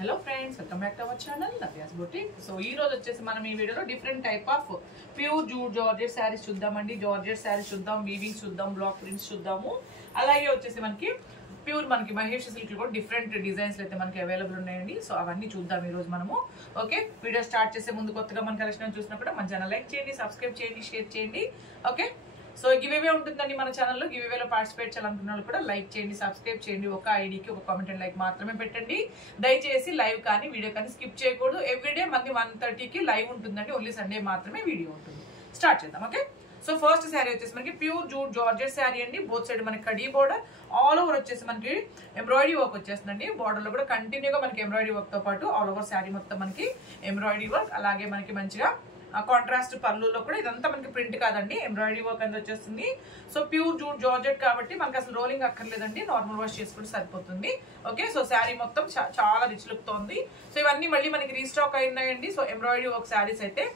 Hello friends, welcome back to our channel Navya's boutique. So ఈ రోజు వచ్చేసి మనం ఈ వీడియోలో different type of pure jute georgette saris చూద్దామండి. జార్జెట్ శారీస్ చూద్దాం, వీవింగ్ చూద్దాం, బ్లాక్ ప్రింట్స్ చూద్దాము. అలాగే వచ్చేసి మనకి ప్యూర్ మనకి మహేష్ సిల్క్ కూడా డిఫరెంట్ డిజైన్స్ అయితే మనకి అవైలబుల్ ఉన్నాయండి. సో అవన్నీ చూద్దాం ఈ రోజు మనము. ఓకే, వీడియో స్టార్ట్ చేసే ముందు కొత్తగా మన కలెక్షన్ చూసినా కూడా మన ఛానల్ లైక్ చేయండి, సబ్స్క్రైబ్ చేయండి, షేర్ చేయండి. ఓకే, సో గివేవే ఉంటుందండి మన ఛానల్లో. గివేవేలో పార్టిసిపేట్ చేయాలనుకున్న వాళ్ళు కూడా లైక్ చేయండి, సబ్స్క్రైబ్ చేయండి. ఒక ఐడికి ఒక కామెంట్ అండ్ లైక్ మాత్రమే పెట్టండి. దయచేసి లైవ్ కానీ వీడియో కానీ స్కిప్ చేయకూడదు. ఎవ్రీడే మంది 1:30కి లైవ్ ఉంటుందండి. ఓన్లీ సండే మాత్రమే వీడియో ఉంటుంది. స్టార్ట్ చేద్దాం. ఓకే, సో ఫస్ట్ శారీ వచ్చేసి మనకి ప్యూర్ జూట్ జార్జెట్ శారీ అండి. బోత్ సైడ్ మనకి కడీ బోర్డర్, ఆల్ ఓవర్ వచ్చేసి మనకి ఎంబ్రాయిడరీ వర్క్ వచ్చేస్తుందండి. బార్డర్ లో కూడా కంటిన్యూగా మనకి ఎంబ్రాయిడరీ వర్క్ తో పాటు ఆల్ ఓవర్ శారీ మొత్తం మనకి ఎంబ్రాయిడరీ వర్క్. అలాగే మనకి మంచిగా కాంట్రాస్ట్ పళ్ళులో కూడా ఇదంతా మనకి ప్రింట్ కాదండి, ఎంబ్రాయిడరీ వర్క్ అనేది వచ్చేస్తుంది. సో ప్యూర్ జూట్ జార్జెట్ కాబట్టి మనకి అసలు రోలింగ్ అక్కర్లేదండి, నార్మల్ వాష్ చేసుకుంటే సరిపోతుంది. ఓకే, సో శారీ మొత్తం చాలా రిచ్ లుక్ తో ఉంది. సో ఇవన్నీ మళ్ళీ మనకి రీస్టాక్ అయినాయండి. సో ఎంబ్రాయిడరీ వర్క్ శారీస్ అయితే.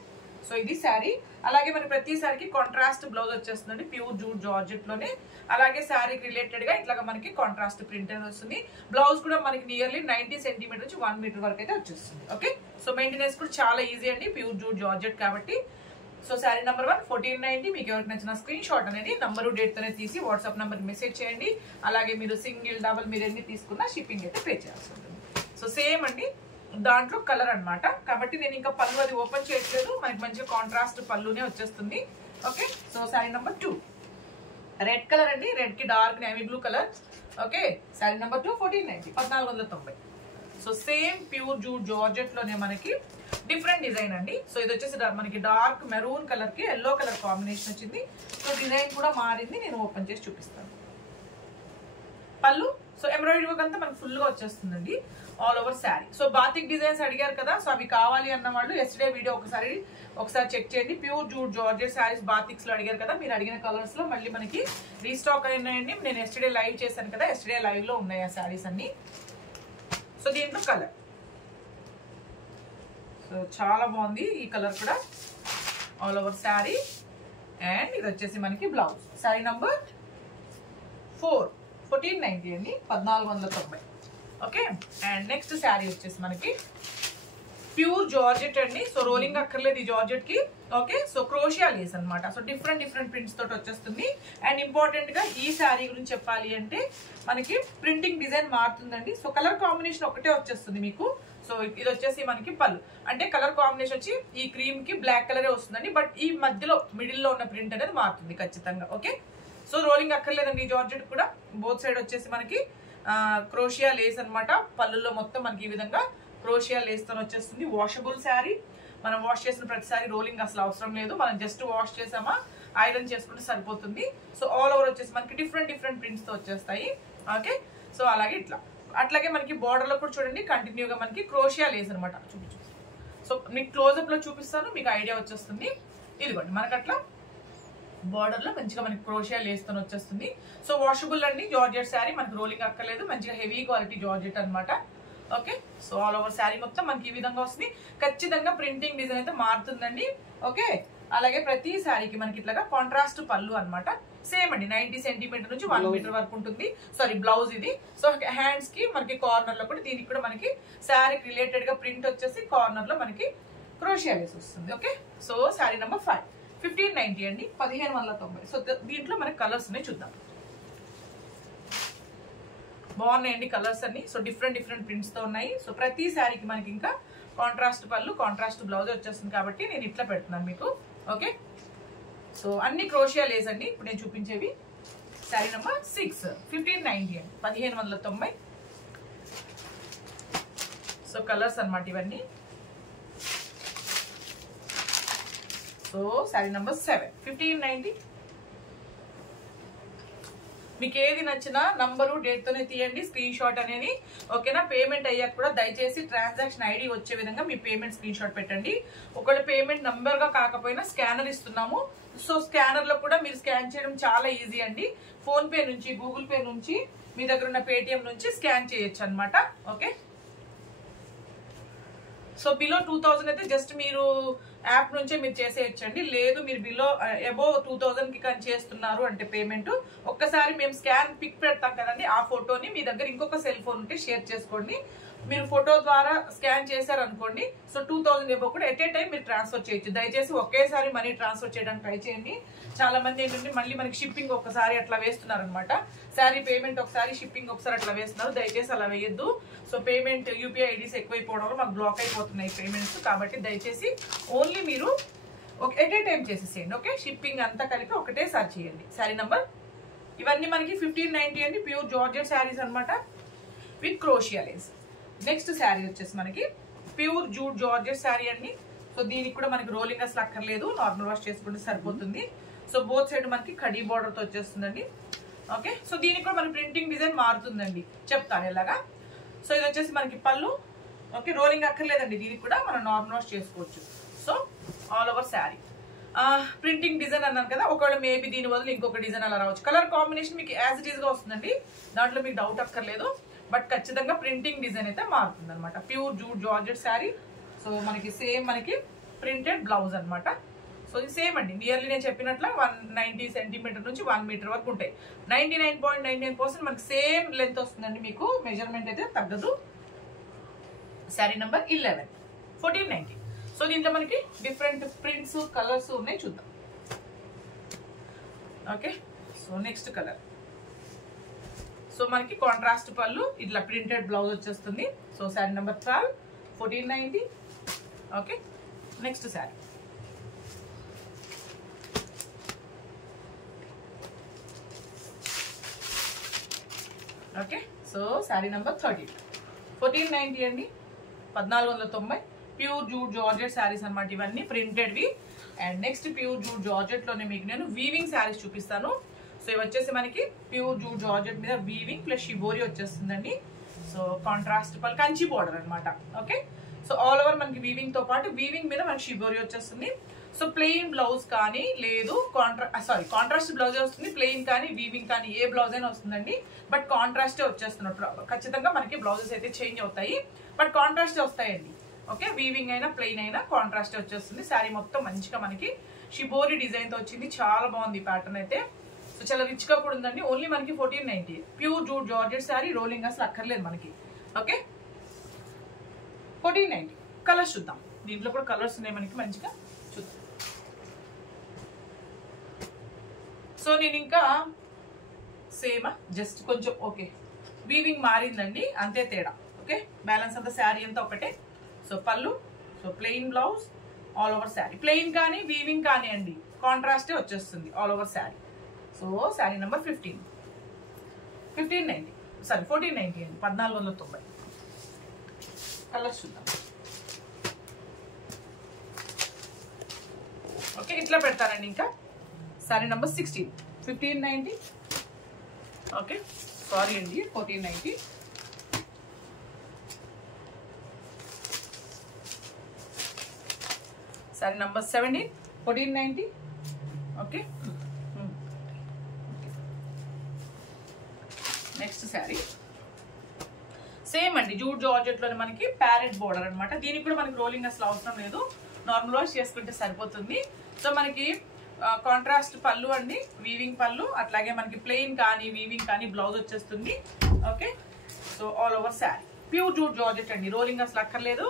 సో ఇది శారీ. అలాగే మనకి ప్రతి శారీకి కాంట్రాస్ట్ బ్లౌజ్ వచ్చేస్తుందండి ప్యూర్ జూట్ జార్జెట్ లోనే. అలాగే శారీకి రిలేటెడ్ గా ఇట్లాగా మనకి కాంట్రాస్ట్ ప్రింట్ అనేది వస్తుంది. బ్లౌజ్ కూడా మనకి నియర్లీ 90 సెంటీమీటర్ నుంచి 1 మీటర్ వరకు అయితే వచ్చేస్తుంది. ఓకే, సో మెయింటెనెన్స్ కూడా చాలా ఈజీ అండి ప్యూర్ జూట్ జార్జెట్ కాబట్టి. So sari number 1 1490. మీకు ఎవరికి నచ్చిన స్క్రీన్ షాట్ అనేది నంబరు డేట్ తోనే తీసి వాట్సాప్ నెంబర్ మెసేజ్ చేయండి. అలాగే మీరు సింగిల్ డబుల్ మీరు ఎన్ని తీసుకున్నా షిప్పింగ్ అయితే పే చేయాల్సి ఉంటుంది. సో సేమ్ అండి దాంట్లో కలర్ అన్నమాట. కాబట్టి నేను ఇంకా పళ్ళు అది ఓపెన్ చేయట్లేదు, మనకి మంచిగా కాంట్రాస్ట్ పళ్ళునే వచ్చేస్తుంది. Okay, so sari number 2 red colour అండి. రెడ్ కి dark navy blue colour. Okay, sari number 2 1490 1490. So same pure jute georgette లోనే మనకి డిఫరెంట్ డిజైన్ అండి. సో ఇది వచ్చేసి మనకి డార్క్ మెరూన్ కలర్ కి ఎల్లో కలర్ కాంబినేషన్ వచ్చింది. సో డిజైన్ కూడా మారింది, నేను ఓపెన్ చేసి చూపిస్తాను. పళ్ళు సో ఎంబ్రాయిడరీ వర్క్ అంతా మనకి ఫుల్ గా వచ్చేస్తుందండి all over sari. So batik designs అడిగారు కదా, సో అవి కావాలి అన్న వాళ్ళు ఎస్టర్డే వీడియో ఒకసారి చెక్ చేయండి. ప్యూర్ జూట్ జార్జెట్ శారీస్ బాతిక్స్ లో అడిగారు కదా, మీరు అడిగిన కలర్స్ లో మళ్ళీ మనకి రీస్టాక్ అయినాయండి. నేను ఎస్టర్డే లైవ్ చేశాను కదా, ఎస్టర్డే లైవ్ లో ఉన్నాయి ఆ శారీస్ అన్ని. సో దీంట్లో కలర్ సో చాలా బాగుంది ఈ కలర్ కూడా ఆల్ ఓవర్ శారీ. అండ్ ఇది వచ్చేసి మనకి బ్లౌజ్. శారీ నంబర్ 4 1490 అండి, 1490. ఓకే, అండ్ నెక్స్ట్ శారీ వచ్చేసి మనకి ప్యూర్ జార్జెట్ అండి. సో రోలింగ్ అక్కర్లేదు ఈ జార్జెట్ కి. ఓకే, సో క్రోషియా లేస్ అనమాట. సో డిఫరెంట్ ప్రింట్స్ తోటి వచ్చేస్తుంది. అండ్ ఇంపార్టెంట్ గా ఈ శారీ గురించి చెప్పాలి అంటే మనకి ప్రింటింగ్ డిజైన్ మారుతుందండి. సో కలర్ కాంబినేషన్ ఒకటే వచ్చేస్తుంది మీకు. సో ఇది వచ్చేసి మనకి పళ్ళు అంటే కలర్ కాంబినేషన్ వచ్చి ఈ క్రీమ్ కి బ్లాక్ కలరే వస్తుందండి. బట్ ఈ మధ్యలో మిడిల్ లో ఉన్న ప్రింట్ అనేది మారుతుంది ఖచ్చితంగా. ఓకే, సో రోలింగ్ అక్కర్లేదండి ఈ జార్జెట్ కూడా. బోత్ సైడ్ వచ్చేసి మనకి క్రోషియా లేస్ అనమాట. పళ్ళులో మొత్తం మనకి ఈ విధంగా క్రోషియా లేస్ తో వచ్చేస్తుంది. వాషబుల్ శారీ. మనం వాష్ చేసిన ప్రతిసారి రోలింగ్ అసలు అవసరం లేదు, మనం జస్ట్ వాష్ చేసామా ఐరన్ చేసుకుంటే సరిపోతుంది. సో ఆల్ ఓవర్ వచ్చేసి మనకి డిఫరెంట్ ప్రింట్స్ తో వచ్చేస్తాయి. ఓకే, సో అలాగే అట్లాగే మనకి బార్డర్ లో కూడా చూడండి కంటిన్యూగా మనకి క్రోషియా లేస్ అనమాట. సో మీకు క్లోజ్అప్ లో చూపిస్తాను, మీకు ఐడియా వచ్చేస్తుంది. ఇదిగోండి మనకి అట్లా బార్డర్ లో మంచిగా మనకి క్రోషియా లేస్ తో వచ్చేస్తుంది. సో వాషబుల్ అండి జార్జెట్ శారీ, మనకి రోలింగ్ అక్కర్లేదు, మంచిగా హెవీ క్వాలిటీ జార్జెట్ అనమాట. Okay, so all over sari మొత్తం మనకి ఈ విధంగా వస్తుంది. ఖచ్చితంగా ప్రింటింగ్ డిజైన్ అయితే మారుతుందండి. ఓకే, అలాగే ప్రతి శారీకి మనకి ఇట్లాగా కాంట్రాస్ట్ పళ్ళు అనమాట. సేమ్ అండి 90 సెంటీమీటర్ నుంచి 1 మీటర్ వరకు ఉంటుంది. సారీ బ్లౌజ్ ఇది. సో హ్యాండ్స్ కి మనకి కార్నర్ లో కూడా దీనికి కూడా మనకి శారీకి రిలేటెడ్ గా ప్రింట్ వచ్చేసి కార్నర్ లో మనకి క్రోషియా లేస్ వస్తుంది. ఓకే, సో శారీ నెంబర్ 5 1590 అండి, 1590. సో దీంట్లో మనకి కలర్స్ ఉన్నాయి, చూద్దాం. బాగున్నాయండి కలర్స్ అన్ని. సో డిఫరెంట్ ప్రింట్స్ తో ఉన్నాయి. సో ప్రతి శారీకి మనకి ఇంకా కాంట్రాస్ట్ పళ్ళు కాంట్రాస్ట్ బ్లౌజ్ వచ్చేస్తుంది కాబట్టి నేను ఇట్లా పెడుతున్నాను మీకు. ఓకే, సో అన్ని క్రోషియా లేస్ అండి ఇప్పుడు నేను చూపించేవి. శారీ నెంబర్ 6 1590 అండి, 1590. సో కలర్స్ అనమాట ఇవన్నీ. So sari number 7 1590. మీకు ఏది నచ్చినా నంబరు డేట్ తోనే తీయండి స్క్రీన్ షాట్ అనేది. ఓకేనా, పేమెంట్ అయ్యాక కూడా దయచేసి ట్రాన్సాక్షన్ ఐడి వచ్చే విధంగా మీ పేమెంట్ స్క్రీన్ షాట్ పెట్టండి. ఒకవేళ పేమెంట్ నంబర్ గా కాకపోయినా స్కానర్ ఇస్తున్నాము. సో స్కానర్ లో కూడా మీరు స్కాన్ చేయడం చాలా ఈజీ అండి. ఫోన్ పే నుంచి, గూగుల్ పే నుంచి, మీ దగ్గర ఉన్న పేటిఎం నుంచి స్కాన్ చేయొచ్చు అనమాట. ఓకే, సో బిలో 2000 అయితే జస్ట్ మీరు యాప్ నుంచే మీరు చేసేయచ్చండి. లేదు మీరు బిలో అబోవ్ 2000 కి కానీ చేస్తున్నారు అంటే పేమెంట్, ఒక్కసారి మేము స్కాన్ పిక్ పెడతాం కదండి, ఆ ఫోటోని మీ దగ్గర ఇంకొక సెల్ ఫోన్ ఉంటే షేర్ చేసుకోండి. మీరు ఫోటో ద్వారా స్కాన్ చేశారనుకోండి, సో 2000 ఎబో కూడా ఎట్ ఏ టైం మీరు ట్రాన్స్ఫర్ చేయొచ్చు. దయచేసి ఒకేసారి మనీ ట్రాన్స్ఫర్ చేయడానికి ట్రై చేయండి. చాలా మంది ఏంటంటే మళ్ళీ మనకి షిప్పింగ్ ఒకసారి అట్లా వేస్తున్నారు అనమాట. శారీ పేమెంట్ ఒకసారి, షిప్పింగ్ ఒకసారి అట్లా వేస్తున్నారు. దయచేసి అలా వేయద్దు. సో పేమెంట్ యూపీఐ ఐడీస్ ఎక్కువైపోవడం వల్ల మాకు బ్లాక్ అయిపోతున్నాయి పేమెంట్స్. కాబట్టి దయచేసి ఓన్లీ మీరు ఎట్ ఏ టైం చేసేసేయండి. ఓకే, షిప్పింగ్ అంతా కలిపి ఒకటేసారి చేయండి. శారీ నంబర్ ఇవన్నీ మనకి 1590 అండి. ప్యూర్ జార్జెట్ శారీస్ అనమాట విత్ క్రోషియా లేస్. నెక్స్ట్ శారీ వచ్చేసి మనకి ప్యూర్ జూట్ జార్జెట్ శారీ అండి. సో దీనికి కూడా మనకి రోలింగ్ అసలు అక్కర్లేదు, నార్మల్ వాష్ చేసుకుంటే సరిపోతుంది. సో బోత్ సైడ్ మనకి కడీ బార్డర్ తో వచ్చేస్తుందండి. ఓకే, సో దీనికి కూడా మనకి ప్రింటింగ్ డిజైన్ మారుతుందండి, చెప్తాను ఎలాగా. సో ఇది వచ్చేసి మనకి పళ్ళు. ఓకే, రోలింగ్ అక్కర్లేదండి, దీనికి కూడా మనం నార్మల్ వాష్ చేసుకోవచ్చు. So all over sari printing design అన్నాను కదా, ఒకవేళ మేబీ దీని బదులు ఇంకొక డిజైన్ అలా రావచ్చు. కలర్ కాంబినేషన్ మీకు యాజ్ ఇట్ ఈస్ గా వస్తుందండి, దాంట్లో మీకు డౌట్ అక్కర్లేదు. బట్ ఖచ్చితంగా ప్రింటింగ్ డిజైన్ అయితే మారుతుంది అనమాట. Pure jute georgette sari. So మనకి సేమ్ మనకి ప్రింటెడ్ బ్లౌజ్ అనమాట. సో ఇది సేమ్ అండి, నియర్లీ నేను చెప్పినట్ల 190 సెంటీమీటర్ నుంచి 1 మీటర్ వరకు ఉంటాయి. 99.99% మనకి సేమ్ లెంత్ వస్తుందండి, మీకు మెజర్మెంట్ అయితే తగ్గదు. శారీ నెంబర్ 11 1490. సో దీంట్లో మనకి డిఫరెంట్ ప్రింట్స్, కలర్స్ ఉన్నాయి, చూద్దాం. Okay, so next colour. So మనకి కాంట్రాస్ట్ పళ్ళు, ఇట్లా ప్రింటెడ్ బ్లౌజ్ వచ్చేస్తుంది. So sari number 12 1490. Okay, next sari. Okay, so sari number 13 1490 అండి, 1490. ప్యూర్ జూట్ జార్జెట్ శారీస్ అనమాట ఇవన్నీ, ప్రింటెడ్వి. And next pure jute georgette లోనే మీకు నేను వీవింగ్ శారీస్ చూపిస్తాను. సో ఇవి వచ్చేసి మనకి ప్యూర్ జూట్ జార్జెట్ మీద వీవింగ్ ప్లస్ షిబోరి వచ్చేస్తుందండి. సో కాంట్రాస్ట్ పల్ కంచి బోర్డర్ అనమాట. ఓకే, సో ఆల్ ఓవర్ మనకి వీవింగ్ తో పాటు వీవింగ్ మీద మనకి షిబోరి వచ్చేస్తుంది. సో ప్లెయిన్ బ్లౌజ్ కానీ లేదు, కాంట్రాస్ట్ బ్లౌజ్ వస్తుంది, ప్లెయిన్ కానీ వీవింగ్ కానీ ఏ బ్లౌజ్ అయినా వస్తుందండి. బట్ కాంట్రాస్టే వచ్చేస్తున్నప్పుడు ఖచ్చితంగా మనకి బ్లౌజెస్ అయితే చేంజ్ అవుతాయి, బట్ కాంట్రాస్టే వస్తాయండి. ఓకే, వీవింగ్ అయినా ప్లెయిన్ అయినా కాంట్రాస్ట్ వచ్చేస్తుంది. శారీ మొత్తం మంచిగా మనకి షిబోరి డిజైన్ తో వచ్చింది, చాలా బాగుంది ప్యాటర్న్ అయితే. సో చాలా రిచ్ గా కూడా ఉందండి. ఓన్లీ మనకి 1490. Pure jute georgette sari, rolling అసలు అక్కర్లేదు మనకి. ఓకే, 1490. కలర్స్ చూద్దాం, దీంట్లో కూడా కలర్స్ ఉన్నాయి మనకి, మంచిగా చూద్దాం. సో నేను ఇంకా సేమ్ జస్ట్ కొంచెం ఓకే వీవింగ్ మారిందండి, అంతే తేడా. ఓకే, బ్యాలెన్స్ అంతా శారీ అంతా ఒకటే. సో పళ్ళు, so plain blouse, all over sari. Plain కానీ వీవింగ్ కానీ అండి, కాంట్రాస్టే వచ్చేస్తుంది all over sari. So sari number 1590 sorry 1490 అండి, 1490. కలర్స్ చూద్దాం. ఓకే, ఇట్లా పెడతారండి. ఇంకా శారీ నెంబర్ 16 1590. ఓకే, సారీ అండి 1490. Sari number 17 1490. Okay, next sari same అండి, జూట్ జార్జెట్ లోనే మనకి ప్యారెట్ బోర్డర్ అనమాట. దీనికి కూడా మనకి రోలింగ్ అసలు అవసరం లేదు, నార్మల్ వాష్ చేసుకుంటే సరిపోతుంది. సో మనకి కాంట్రాస్ట్ పళ్ళు అండి, వీవింగ్ పళ్ళు, అట్లాగే మనకి ప్లెయిన్ కానీ వీవింగ్ కానీ బ్లౌజ్ వచ్చేస్తుంది. Okay, so all over sari pure jute georgette అండి, రోలింగ్ అసలు అక్కర్లేదు.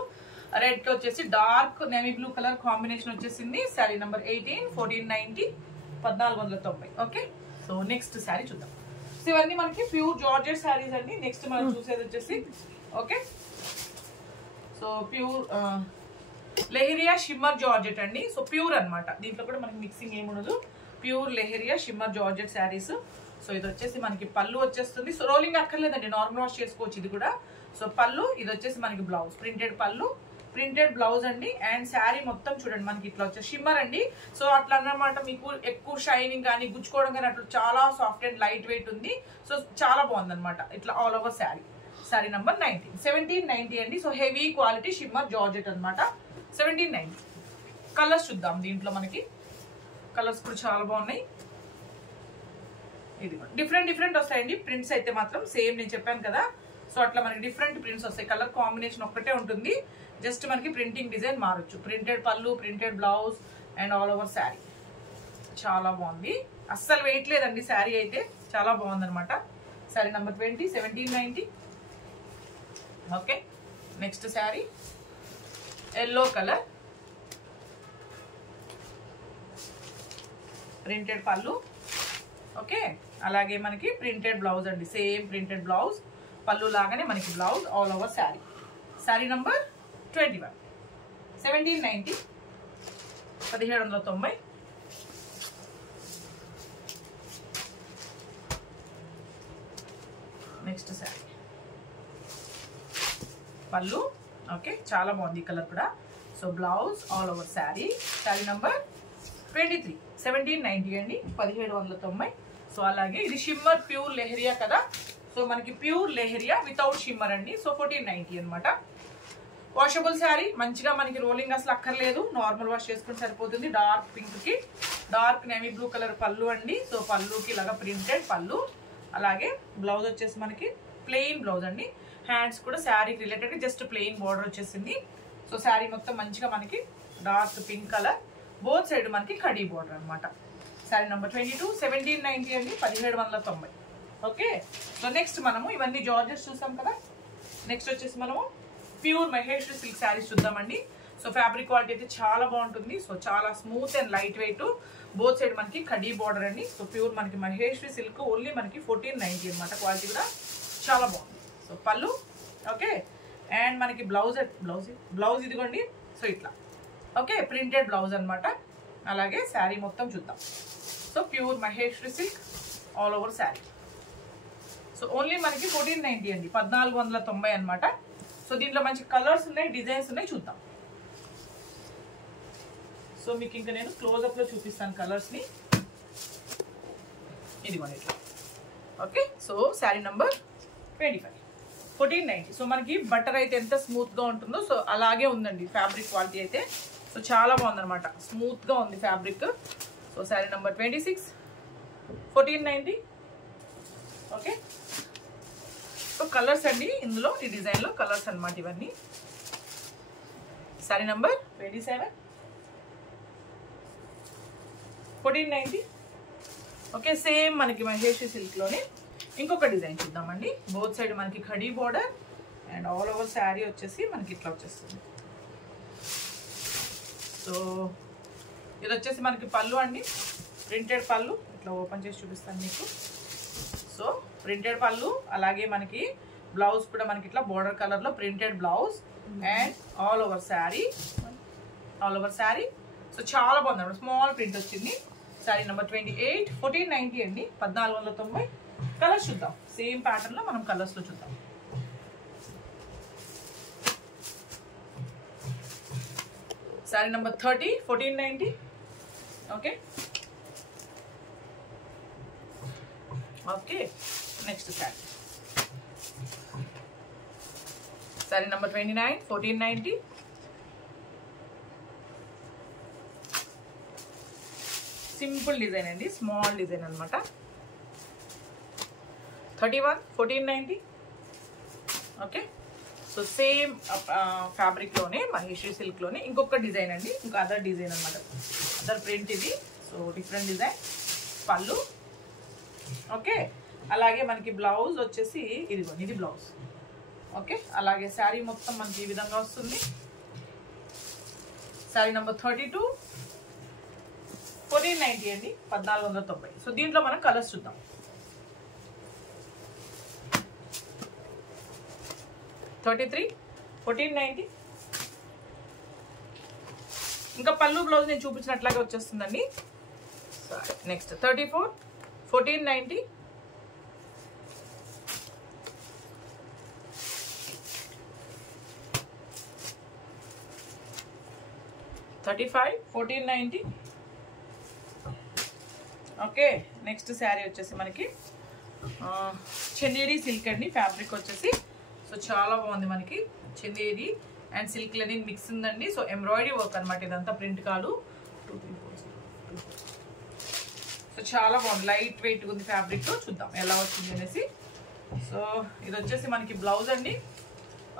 రెడ్ కి వచ్చేసి dark navy blue colour combination వచ్చేసింది. Sari number 18 1490 1490. Okay, so next sari చూద్దాం. సో ఇవన్నీ మనకి ప్యూర్ జార్జెట్ శారీస్ అండి. నెక్స్ట్ మనం చూసేది వచ్చేసి okay, so pure leheriya shimmer georgette అండి. సో ప్యూర్ అనమాట, దీంట్లో కూడా మనకి మిక్సింగ్ ఏముండదు. Pure leheriya shimmer georgette saris. So ఇది వచ్చేసి మనకి పళ్ళు వచ్చేస్తుంది. సో రోలింగ్ అక్కర్లేదండి, నార్మల్ వాష్ చేసుకోవచ్చు ఇది కూడా. సో పళ్ళు, ఇది వచ్చేసి మనకి బ్లౌజ్, ప్రింటెడ్ పళ్ళు, ప్రింటెడ్ బ్లౌజ్ అండి. అండ్ శారీ మొత్తం చూడండి మనకి ఇట్లా వచ్చే షిమ్మర్ అండి. సో అట్లా అన్నమాట, మీకు ఎక్కువ షైనింగ్ కానీ గుచ్చుకోవడం కానీ అట్లా చాలా సాఫ్ట్ అండ్ లైట్ వెయిట్ ఉంది. సో చాలా బాగుంది అనమాట, ఇట్లా all over sari. Sari number 1790 అండి. So heavy quality shimmer georgette అనమాట, 1790. కలర్స్ చూద్దాం, దీంట్లో మనకి కలర్స్ కూడా చాలా బాగున్నాయి. ఇది డిఫరెంట్ వస్తాయండి ప్రింట్స్ అయితే మాత్రం సేమ్ నేను చెప్పాను కదా. సో అట్లా మనకి డిఫరెంట్ ప్రింట్స్ వస్తాయి, కలర్ కాంబినేషన్ ఒక్కటే ఉంటుంది, జస్ట్ మనకి ప్రింటింగ్ డిజైన్ మారచ్చు. ప్రింటెడ్ పళ్ళు, printed blouse and all over sari. చాలా బాగుంది, అస్సలు వెయిట్ లేదండి శారీ అయితే, చాలా బాగుంది అనమాట. Sari number 20 1790. Okay, next sari yellow colour, printed పళ్ళు. ఓకే, అలాగే మనకి ప్రింటెడ్ బ్లౌజ్ అండి, సేమ్ ప్రింటెడ్ బ్లౌజ్, పళ్ళు లాగానే మనకి blouse all over sari. Sari number 21, 1790, 1790. Next sari పళ్ళు. ఓకే, చాలా బాగుంది కలర్ కూడా. So blouse all over sari. Sari number 23, 1790 అండి, 1790. సో అలాగే ఇది షిమ్మర్ ప్యూర్ లెహరియా కదా, సో మనకి ప్యూర్ లెహరియా వితౌట్ షిమ్మర్ అండి. సో 1490 అనమాట. వాషబుల్ శారీ, మంచిగా మనకి రోలింగ్ అసలు అక్కర్లేదు, నార్మల్ వాష్ చేసుకుని సరిపోతుంది. డార్క్ పింక్ కి డార్క్ నేవీ బ్లూ కలర్ పళ్ళు అండి. సో పళ్ళుకి ఇలాగా ప్రింటెడ్ పళ్ళు, అలాగే బ్లౌజ్ వచ్చేసి మనకి ప్లెయిన్ బ్లౌజ్ అండి. హ్యాండ్స్ కూడా శారీకి రిలేటెడ్ జస్ట్ ప్లెయిన్ బార్డర్ వచ్చేసింది. సో శారీ మొత్తం మంచిగా మనకి dark pink colour, both side మనకి కడీ బార్డర్ అనమాట. శారీ నెంబర్ 22, 1790 అండి, 1790. ఓకే, సో నెక్స్ట్ మనము ఇవన్నీ జార్జెస్ చూసాం కదా. నెక్స్ట్ వచ్చేసి మనము ప్యూర్ మహేశ్వరి సిల్క్ శారీస్ చూద్దామండి. సో ఫ్యాబ్రిక్ క్వాలిటీ అయితే చాలా బాగుంటుంది. సో చాలా smooth and light weight, both side మనకి కడీ బార్డర్ అండి. సో ప్యూర్ మనకి మహేశ్వరి సిల్క్, ఓన్లీ మనకి 1490 అనమాట. క్వాలిటీ కూడా చాలా బాగుంది. సో పళ్ళు. ఓకే, అండ్ మనకి బ్లౌజ్ బ్లౌజ్ ఇదిగోండి. సో ఇట్లా ఓకే, ప్రింటెడ్ బ్లౌజ్ అనమాట. అలాగే శారీ మొత్తం చూద్దాం. So pure Maheshwari silk all over sari. So only మనకి 1490 అండి, 1490 అనమాట. సో దీంట్లో మంచి కలర్స్ ఉన్నాయి, డిజైన్స్ ఉన్నాయి, చూద్దాం. సో మీకు ఇంకా నేను క్లోజ్అప్ లో చూపిస్తాను కలర్స్ ని. ఇదిగోండి ఇట్లా. Okay, so sari number 25, 1490. So మనకి బట్టర్ అయితే ఎంత స్మూత్ గా ఉంటుందో సో అలాగే ఉందండి ఫ్యాబ్రిక్ క్వాలిటీ అయితే. సో చాలా బాగుందనమాట, స్మూత్ గా ఉంది fabric. So sari number 26, 1490. Okay, so colours అండి ఇందులో, ఈ డిజైన్ లో కలర్స్ అనమాట ఇవన్నీ. శారీ నంబర్ 27, 1490. ఓకే, సేమ్ మనకి మహేశ్వరి సిల్క్ లోనే ఇంకొక డిజైన్ చూద్దామండి. బోత్ సైడ్ మనకి khadi border and all over sari వచ్చేసి మనకి ఇట్లా వచ్చేస్తుంది. సో ఇది వచ్చేసి మనకి పళ్ళు అండి, ప్రింటెడ్ పళ్ళు. ఇట్లా ఓపెన్ చేసి చూపిస్తాను మీకు. సో ప్రింటెడ్ పళ్ళు, అలాగే మనకి బ్లౌజ్ కూడా మనకి ఇట్లా బార్డర్ కలర్ లో printed blouse and all over sari, all over sari. So చాలా బాగుంది, స్మాల్ ప్రింట్ వచ్చింది. శారీ నెంబర్ 28, 1490 అండి, 1490. కలర్స్ చూద్దాం, సేమ్ ప్యాటర్న్ లో మనం కలర్స్ లో చూద్దాం. Sari number 30, 1490. Okay okay, next sari. Sari number 29, 1490. Simple design అండి, స్మాల్ డిజైన్ అనమాట. 31, 1490. ఓకే, సో సేమ్ ఫ్యాబ్రిక్ లోనే మహేశ్వరి సిల్క్ లోనే ఇంకొక డిజైన్ అండి, ఇంకో అదర్ డిజైన్ అనమాట, అదర్ ప్రింట్ ఇది. So different design. పళ్ళు. ఓకే, అలాగే మనకి బ్లౌజ్ వచ్చేసి ఇదిగోండి, ఇది బ్లౌజ్. ఓకే, అలాగే శారీ మొత్తం మనకి ఈ విధంగా వస్తుంది. శారీ నెంబర్ 32, 1490 అండి, 1490. సో దీంట్లో మనం కలర్స్ చూద్దాం. $33, 1490. ఇంకా పళ్ళు బ్లౌజ్ నేను చూపించినట్లాగే వచ్చేస్తుందండి. నెక్స్ట్ 34, 1490. $35, 1490. ఓకే, నెక్స్ట్ శారీ వచ్చేసి మనకి చందేరి సిల్క్ అండి, ఫ్యాబ్రిక్ వచ్చేసి. సో చాలా బాగుంది మనకి, Chanderi and silk Lenin mix ఉందండి. సో ఎంబ్రాయిడరీ వర్క్ అనమాట, ఇదంతా ప్రింట్ కాదు. 2, 3, 4, 6. సో చాలా బాగుంది, లైట్ వెయిట్ ఉంది ఫ్యాబ్రిక్. చూద్దాం ఎలా వచ్చింది అనేసి. సో ఇది వచ్చేసి మనకి బ్లౌజ్ అండి.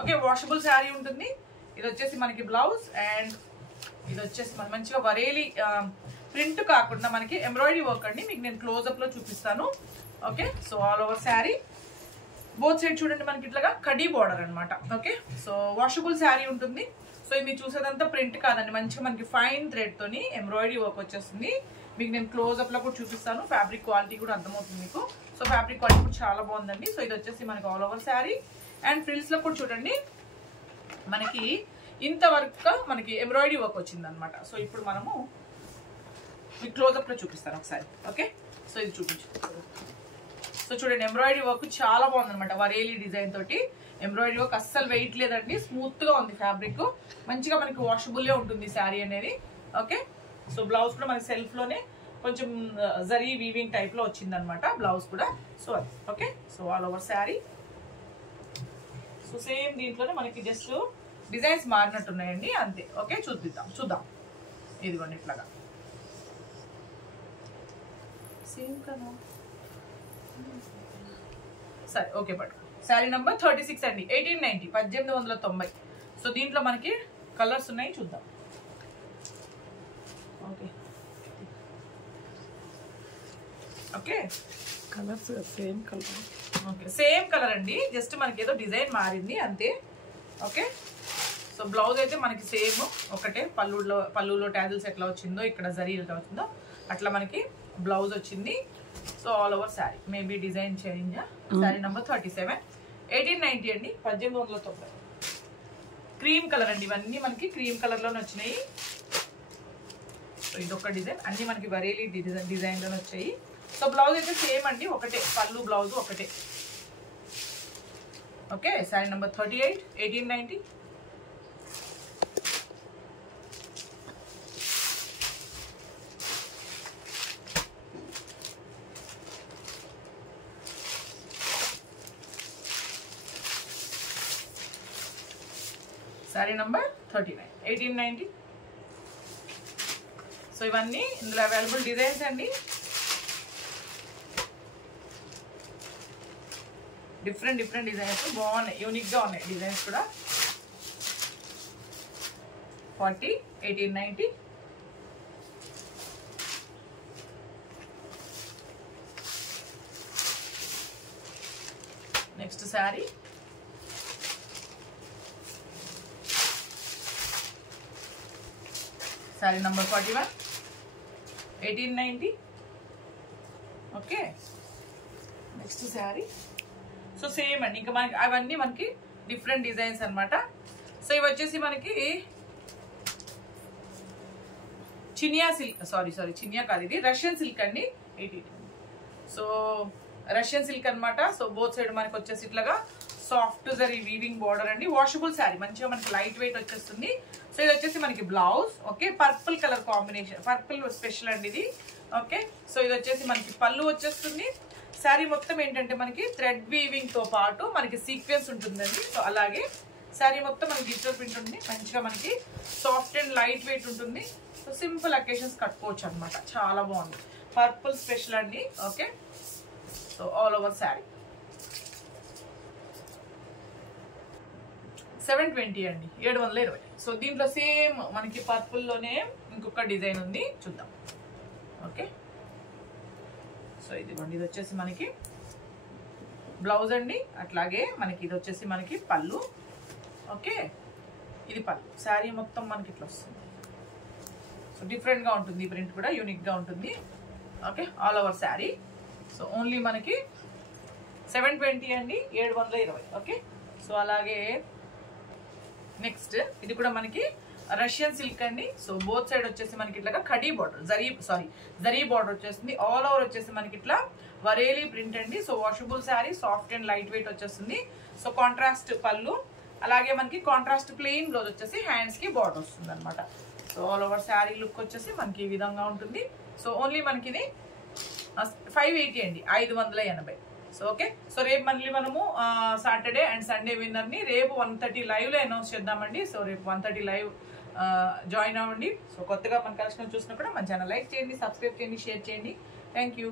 ఓకే, వాషబుల్ శారీ ఉంటుంది. ఇది వచ్చేసి మనకి బ్లౌజ్ అండ్ ఇది వచ్చేసి మన మంచిగా వరేలి ప్రింట్ కాకుండా మనకి ఎంబ్రాయిడరీ వర్క్ అండి. మీకు నేను క్లోజ్అప్ లో చూపిస్తాను. Okay, so all over sari both side చూడండి మనకి ఇట్లాగా కడీ బార్డర్ అనమాట. ఓకే, సో వాషబుల్ శారీ ఉంటుంది. సో ఇది చూసేదంతా ప్రింట్ కాదండి, మంచిగా మనకి ఫైన్ థ్రెడ్ తోని ఎంబ్రాయిడరీ వర్క్ వచ్చేస్తుంది. మీకు నేను క్లోజ్అప్ లో కూడా చూపిస్తాను, ఫ్యాబ్రిక్ క్వాలిటీ కూడా అర్థమవుతుంది మీకు. సో ఫ్యాబ్రిక్ క్వాలిటీ కూడా చాలా బాగుందండి. సో ఇది వచ్చేసి మనకి all over sari. And frills లో కూడా చూడండి మనకి ఇంత వర్క్ మనకి ఎంబ్రాయిడరీ వర్క్ వచ్చింది అనమాట. సో ఇప్పుడు మనము మీకు క్లోజ్అప్ లో చూపిస్తాను ఒకసారి. ఓకే, సో ఇది చూపించు. సో చూడండి ఎంబ్రాయిడరీ వర్క్ చాలా బాగుంది అనమాట, వరేలి డిజైన్ తోటి ఎంబ్రాయిడరీ వర్క్. అస్సలు వెయిట్ లేదండి, స్మూత్ గా ఉంది ఫ్యాబ్రిక్, మంచిగా మనకి వాషబుల్లే ఉంటుంది శారీ అనేది. ఓకే, సో బ్లౌజ్ కూడా మనకి సెల్ఫ్ లోనే కొంచెం జరీ వీవింగ్ టైప్ లో వచ్చింది అనమాట బ్లౌజ్ కూడా. సో అది okay, so all over sari. So same దీంట్లోనే మనకి జస్ట్ డిజైన్స్ మారినట్టున్నాయండి అంతే. ఓకే, చూద్దాం. ఇదిగోండి ఇట్లాగా సేమ్ కదా. సరే ఓకే, పట్టు. శారీ నంబర్ 36 అండి, 1890, 1890. సో దీంట్లో మనకి కలర్స్ ఉన్నాయి, చూద్దాం. Okay okay, colours same colour. Okay, same colour అండి, జస్ట్ మనకి ఏదో డిజైన్ మారింది అంతే. ఓకే, సో బ్లౌజ్ అయితే మనకి సేమ్ ఒకటే, పళ్ళులో టాజిల్స్ ఎట్లా వచ్చిందో, ఇక్కడ జరీ ఎట్లా వచ్చిందో అట్లా మనకి బ్లౌజ్ వచ్చింది. So all over sari maybe design change. Sari number 37, 1890 అండి, 1890. క్రీమ్ కలర్ అండి, ఇవన్నీ మనకి క్రీమ్ కలర్ లోనే వచ్చినాయి. సో ఇదొక డిజైన్, అన్ని మనకి వరేలి డిజైన్ లోనే వచ్చాయి. సో బ్లౌజ్ అయితే సేమ్ అండి, ఒకటే పళ్ళు బ్లౌజ్ ఒకటే. Okay, sari number 38, 1890. Sari number 39, 1890. So ఇవన్నీ ఇందులో అవైలబుల్ డిజైన్స్ అండి, డిఫరెంట్ డిజైన్స్ బాగున్నాయి, యూనిక్ గా ఉన్నాయి డిజైన్స్ కూడా. 40, 1890. Next sari sari number 41, 1890. Okay, next sari. So same అండి, ఇంకా మనకి అవన్నీ మనకి డిఫరెంట్ డిజైన్స్ అనమాట. సో ఇవి వచ్చేసి మనకి చినియా సిల్క్, సారీ చినియా కాదు, ఇది రష్యన్ సిల్క్ అండి, 80. సో రష్యన్ సిల్క్ అనమాట. సో బోత్ సైడ్ మనకి వచ్చేసి ఇట్లాగా సాఫ్ట్ జరీ వీవింగ్ బార్డర్ అండి, వాషబుల్ శారీ, మంచిగా మనకి లైట్ వెయిట్ వచ్చేస్తుంది. సో ఇది వచ్చేసి మనకి blouse. Okay, purple colour combination, purple special అండి ఇది. ఓకే, సో ఇది వచ్చేసి మనకి పళ్ళు వచ్చేస్తుంది. శారీ మొత్తం ఏంటంటే మనకి థ్రెడ్ వీవింగ్ తో పాటు మనకి సీక్వెన్స్ ఉంటుందండి. సో అలాగే శారీ మొత్తం మనకి డిజిటల్ ప్రింట్ ఉంటుంది, మంచిగా మనకి సాఫ్ట్ అండ్ లైట్ వెయిట్ ఉంటుంది. సో సింపుల్ అకేషన్స్ కట్టుకోవచ్చు అనమాట, చాలా బాగుంది. పర్పుల్ స్పెషల్ అండి. Okay, so all over sari 720 అండి, 720. సో దీంట్లో సేమ్ మనకి పర్పుల్ లోనే ఇంకొక డిజైన్ ఉంది, చూద్దాం. ఓకే, సో ఇదిగోండి, ఇది వచ్చేసి మనకి బ్లౌజ్ అండి, అట్లాగే మనకి ఇది వచ్చేసి మనకి పళ్ళు. ఓకే, ఇది పళ్ళు. శారీ మొత్తం మనకి ఇట్లా వస్తుంది. సో డిఫరెంట్ గా ఉంటుంది, ప్రింట్ కూడా యూనిక్ గా ఉంటుంది. Okay, all over sari. So only మనకి 720 అండి, 720. ఓకే, సో అలాగే నెక్స్ట్ ఇది కూడా మనకి రష్యన్ సిల్క్ అండి. సో బోత్ సైడ్ వచ్చేసి మనకి ఇట్లా కడీ బార్డర్, జరీ బార్డర్ వచ్చేస్తుంది. ఆల్ ఓవర్ వచ్చేసి మనకి ఇట్లా వరేలి ప్రింట్ అండి. So washable sari, soft and light weight వచ్చేస్తుంది. సో కాంట్రాస్ట్ పళ్ళు, అలాగే మనకి కాంట్రాస్ట్ ప్లెయిన్ బ్లౌజ్ వచ్చేసి హ్యాండ్స్ కి బార్డర్ వస్తుంది అనమాట. So all over sari look వచ్చేసి మనకి ఈ విధంగా ఉంటుంది. సో ఓన్లీ మనకి ఇది 580 అండి, 580. సో ఓకే, సో రేపు మళ్ళీ మనము సాటర్డే అండ్ సండే విన్నర్ ని రేపు 1:30 లైవ్ లో అనౌన్స్ చేద్దామండి. సో రేపు 1:30 లైవ్ జాయిన్ అవ్వండి. సో కొత్తగా మన కలెక్షన్ చూసినా కూడా మన ఛానల్ లైక్ చేయండి, సబ్స్క్రైబ్ చేయండి, షేర్ చేయండి. Thank you.